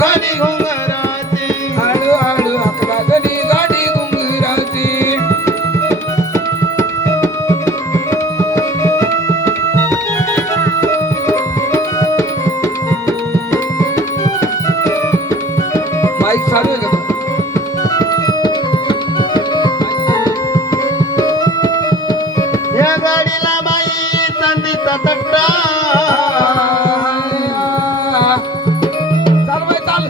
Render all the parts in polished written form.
गाडी घुंगराची हळूहळू हकला धनी गाडी घुंगराची माईक चालू आहे का या गाडीला बाई चांदीचा तट्टा चाल बाई चाल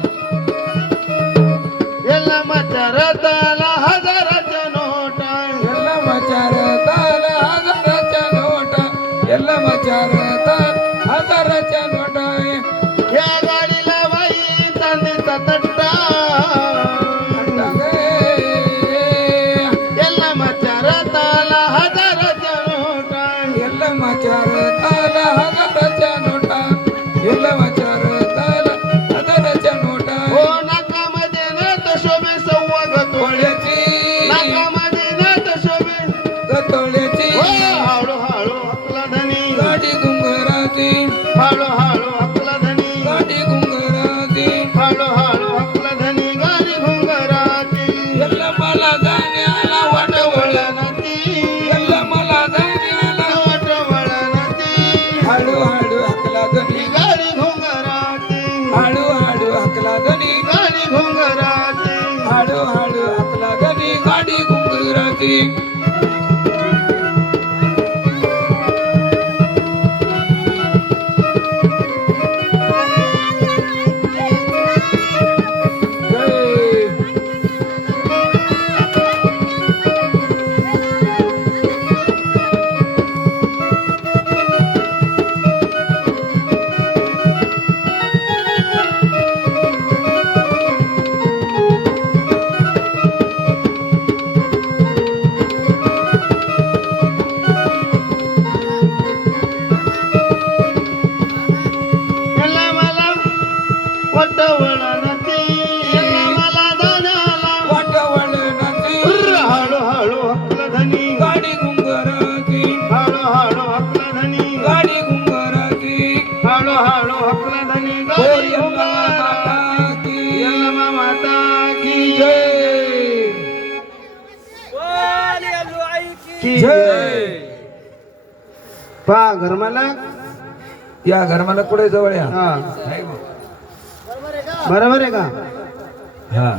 याला मचारताला हजाराच्या नोटा ಎಲ್ಲ ಮಚಾರತಾಲ ಹಜಾರಚ ನೋಟ ಎಲ್ಲ ಮಚಾರತಾಲ ಹಜಾರಚ ನೋಟ या गाडीला बाई चांदीचा तट्टा याला मचारताला हजाराच्या नोटा ಎಲ್ಲ ಮಚಾರತಾಲ ಹಜಾರಚ ನೋಟ ಎಲ್ಲ ಮಚಾರತಾಲ ಹಜಾರಚ ನೋಟ हो नाकामध्ये नात शोभे सव्वा तोळ्याची नाकामध्ये नात शोभे गतोळ्याची हो हळूहळू हकला धनी गाडी घुंगराची हळूहळू हकला धनी गाडी घुंगराची हळूहळू हकला धनी गाडी घुंगराची ಎಲ್ಲ मला जाण्याला वळणाची ಎಲ್ಲ मला जाण्याला वळणाची हळूहळू हकला धनी गाडी घुंगराची हळूहळू हकला धनी गाडी घुंगराची हळूहळू हकला धनी गाडी घुंगराची याला मला वळणाची याला मला जाण्याला वाटवळणाची हळूहळू हकला धनी गाडी घुंगराची हळूहळू हकला धनी गाडी घुंगराची हळूहळू हकला धनी हो गाडी यल्ला घुंगराची माता की यल्ला माता की जय जय पा घरमाला या घरमाला पुढे जवळ या हा नाही गो. बरोबर आहे का हा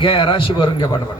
घ्या राशी भरून घ्या पाठवा